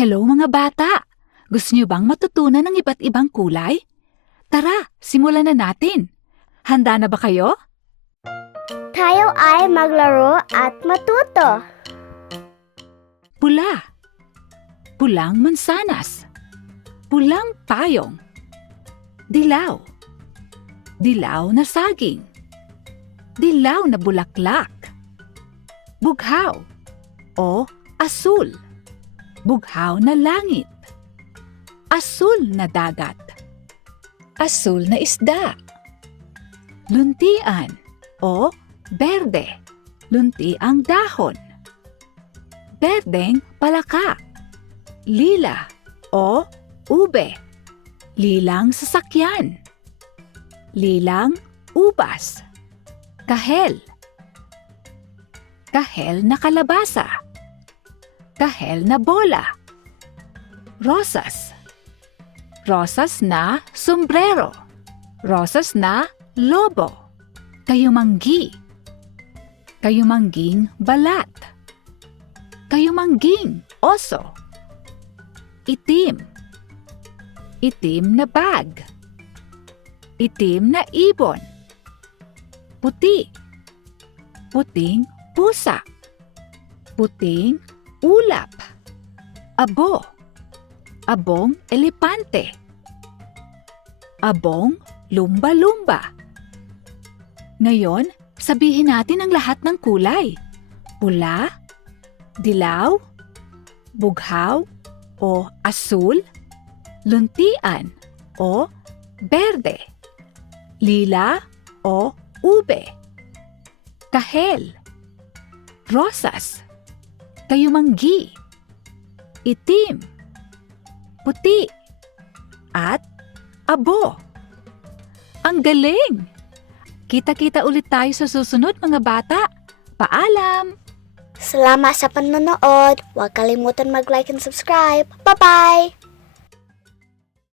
Hello mga bata! Gusto niyo bang matutunan ng iba't ibang kulay? Tara, simulan na natin. Handa na ba kayo? Tayo ay maglaro at matuto. Pula. Pulang mansanas. Pulang payong. Dilaw. Dilaw na saging. Dilaw na bulaklak. Bughaw o asul. Bughaw na langit. Asul na dagat. Asul na isda. Luntian o berde. Lunti ang dahon. Berdeng palaka. Lila o ube. Lilang sasakyan. Lilang ubas. Kahel. Kahel na kalabasa. Kahel na bola. Rosas. Rosas na sombrero. Rosas na lobo. Kayumanggi. Kayumangging balat. Kayumangging oso. Itim. Itim na bag. Itim na ibon. Puti. Puting pusa. Puting ulap. Abo. Abong elepante. Abong lumba-lumba. Ngayon, sabihin natin ang lahat ng kulay. Pula, dilaw, bughaw o asul, luntian o berde, lila o ube, kahel, rosas, kayumanggi, itim, puti, at abo. Ang galing! Kita-kita ulit tayo sa susunod mga bata. Paalam! Salamat sa panonood. Huwag kalimutan mag-like and subscribe. Bye-bye!